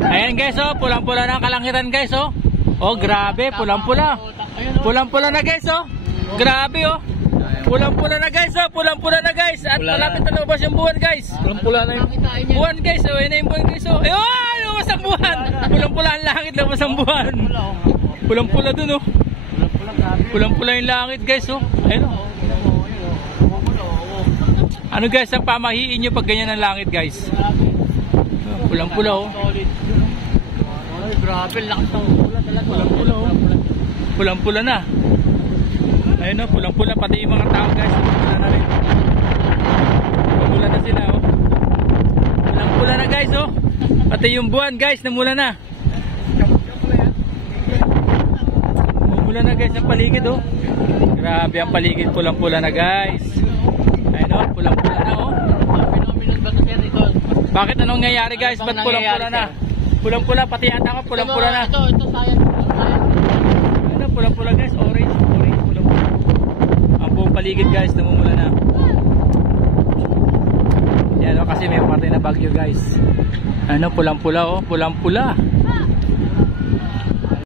Ayan guys, oh, pulang-pula na ang kalangitan guys, oh. Oh, grabe, pulang-pula. Pulang-pula na guys, oh. Grabe, oh. Pulang-pula na guys, oh. Pulang-pula na guys. At malapit na lumabas yung buwan guys. Pulang-pula na yung buwan guys, oh. Ayan na yung buwan guys, oh. Ayun, lumabas ang buwan. Pulang-pula ang langit, lumabas ang buwan. Pulang-pula dun, oh. Pulang-pula yung langit guys, oh. Ayun, oh. Ano guys ang pamahiin nyo pag ganyan ang langit guys? Pulang-pula, oh. Grabe, lakas ng pula talaga. Pulang-pula, oh. Pulang-pula na. Ayun, oh, pulang-pula pati yung mga tao guys. Pulang-pula na rin. Pulang-pula na sila, oh. Pulang-pula na guys, oh. Pati yung buwan guys, namula na. Namula na guys ang paligid, oh. Grabe ang paligid, pulang-pula na guys. Ayun, oh, pulang-pula na, oh. Bakit anong nangyayari guys? Ba't pulang-pula na? Pulang-pula, pati yata ko pulang-pula na. Ito sayang. Ano, pulang-pula guys, orange, pulang-pula. Ang buong paligid guys, namumula na. Yan, oh, kasi may patay na bagyo guys. Ano, pulang-pula, oh, pulang-pula.